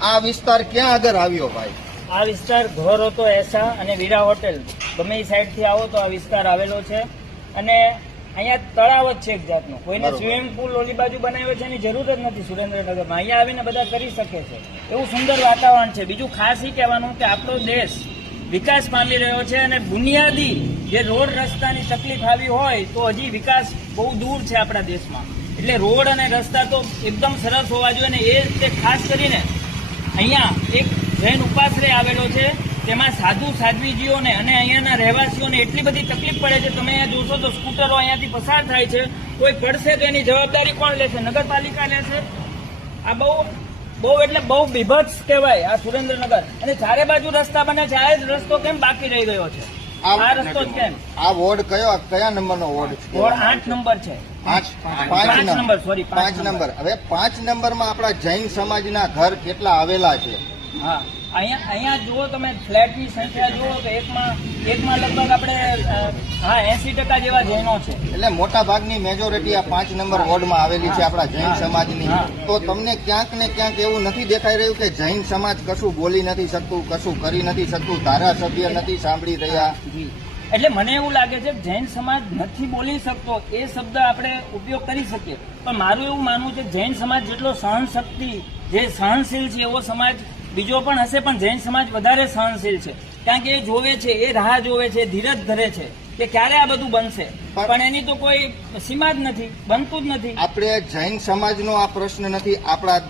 આ વિસ્તાર ક્યાં આગળ આવ્યો ભાઈ? આ વિસ્તાર ઘર હતો એસા અને વીરા હોટેલ, ગમે એ સાઈડ થી આવો તો આ વિસ્તાર આવેલો છે. અને અહીંયા તળાવ જ છે એક જાતનું, કોઈને સ્વિમિંગ પુલ ઓલી બાજુ બનાવ્યો છે એની જરૂર જ નથી સુરેન્દ્રનગરમાં. અહીંયા આવીને બધા કરી શકે છે એવું સુંદર વાતાવરણ છે. બીજું ખાસ એ કહેવાનું કે આપણો દેશ વિકાસ પામી રહ્યો છે અને બુનિયાદી જે રોડ રસ્તાની તકલીફ આવી હોય તો હજી વિકાસ બહુ દૂર છે આપણા દેશમાં. એટલે રોડ અને રસ્તા તો એકદમ સરસ હોવા જોઈએ. અને એ રીતે ખાસ કરીને અહીંયા એક જૈન ઉપાશ્રય આવેલો છે, તેમાં સાધુ સાધ્વીજીઓને અને અહીંયાના રહેવાસીઓને એટલી બધી તકલીફ પડે છે. તમે અહીંયા જોશો તો સ્કૂટરો અહીંયાથી પસાર થાય છે, કોઈ પડશે તો એની જવાબદારી કોણ લેશે? નગરપાલિકા લેશે. આ બહુ એટલે બહુ બીભત્સ કહેવાય આ સુરેન્દ્રનગર. અને ચારે બાજુ રસ્તા બને છે, આ જ રસ્તો કેમ બાકી રહી ગયો છે? આ રસ્તો જ કેમ? આ વોર્ડ કયા નંબરનો વોર્ડ છે? વોર્ડ 8 નંબર છે. 5 નંબર, સોરી 5 નંબર. હવે 5 નંબરમાં આપણા જૈન સમાજના ઘર કેટલા આવેલા છે? હા, અહીંયા જુઓ તમે ફ્લેટની સંખ્યા જુઓ તો એકમાં લગભગ આપણે 80% જેવા જૈનો છે. એટલે મોટા ભાગની મેજોરિટી આ 5 નંબર વોર્ડમાં આવેલી છે આપણા જૈન સમાજની. તો તમને ક્યાંક ને ક્યાંક એવું નથી દેખાઈ રહ્યું કે જૈન સમાજ કશું બોલી નથી શકતું, કશું કરી નથી શકતું, ધારાસભ્ય નથી સાંભળી રહ્યા? એટલે મને એવું લાગે છે જૈન સમાજ નથી બોલી શકતો એ શબ્દ આપણે ઉપયોગ કરી શકીએ, પણ મારું એવું માનવું છે જૈન સમાજ જેટલો સહનશક્તિ, જે સહનશીલ છે એવો સમાજ બીજો પણ હશે, પણ જૈન સમાજ વધારે સહનશીલ છે. કારણ કે એ જોવે છે, એ રાહ જોવે છે, ધીરજ ધરે છે કે ક્યારે આ બધું બનશે, પણ એની તો કોઈ સીમા જ નથી, બનતું જ નથી. આપણે જૈન સમાજનો આ પ્રશ્ન નથી, આપણા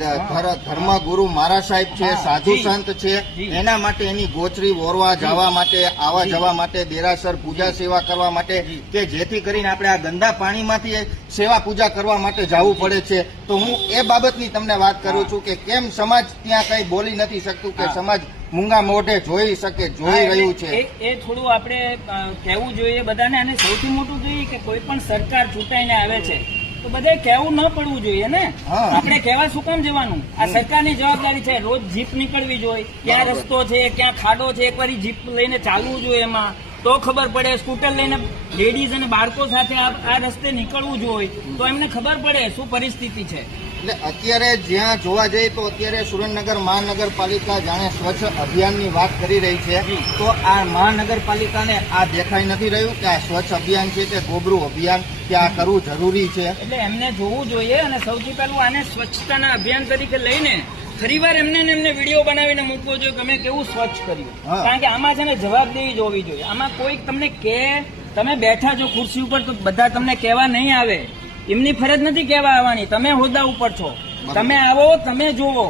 ધર્મગુરુ મારા સાહેબ છે, સાધુ સંત છે, એના માટે એની ગોચરી ઓરવા જવા માટે, આવવા જવા માટે, દેરાસર પૂજા સેવા કરવા માટે, કે જેથી કરીને આપણે આ ગંદા પાણીમાંથી સેવા પૂજા કરવા માટે જવું પડે છે. તો હું એ બાબતની તમને વાત કરું છું કે કેમ સમાજ ત્યાં કઈ બોલી નથી શકતું, કે સમાજ મૂંગા મોઢે જોઈ રહ્યું છે. એ થોડું આપણે કહેવું જોઈએ બધાને. અને સૌથી મોટું જોઈએ કે કોઈ પણ સરકાર ચૂંટાઈને આવે છે તો બધાએ કહેવું ન પડવું જોઈએ ને. આપણે કહેવા શું કામ જવાનું? આ સરકારની જવાબદારી છે. રોજ જીપ નીકળવી જોઈએ, ક્યાં રસ્તો છે, ક્યાં ખાડો છે, એકવાર જીપ લઈને ચાલવું જોઈએ, એમાં તો ખબર પડે. સ્કૂટર લઈને લેડીઝ અને બાળકો સાથે આ રસ્તે નીકળવું જોઈએ તો એમને ખબર પડે શું પરિસ્થિતિ છે. એટલે અત્યારે જ્યાં જોવા જઈએ તો અત્યારે સુરેન્દ્રનગર મહાનગરપાલિકા જાણે સ્વચ્છ અભિયાનની વાત કરી રહી છે, તો આ મહાનગરપાલિકાને આ દેખાઈ નથી રહ્યું કે આ સ્વચ્છ અભિયાન છે કે ગોબરું અભિયાન, કે આ કરવું જરૂરી છે? એટલે એમને જોવું જોઈએ અને સૌથી પહેલું આને સ્વચ્છતાના અભિયાન તરીકે લઈને ફરીવાર એમને વિડીયો બનાવીને મૂકવો જોઈએ કે અમે કેવું સ્વચ્છ કર્યું. કારણ કે આમાં છે ને જવાબદેહી જોવી જોઈએ. આમાં કોઈ તમને કે તમે બેઠા છો ખુરશી ઉપર તો બધા તમને કહેવા નહીં આવે, એમની ફરજ નથી કહેવા આવવાની. તમે હોદ્દા ઉપર છો, તમે આવો, તમે જોવો.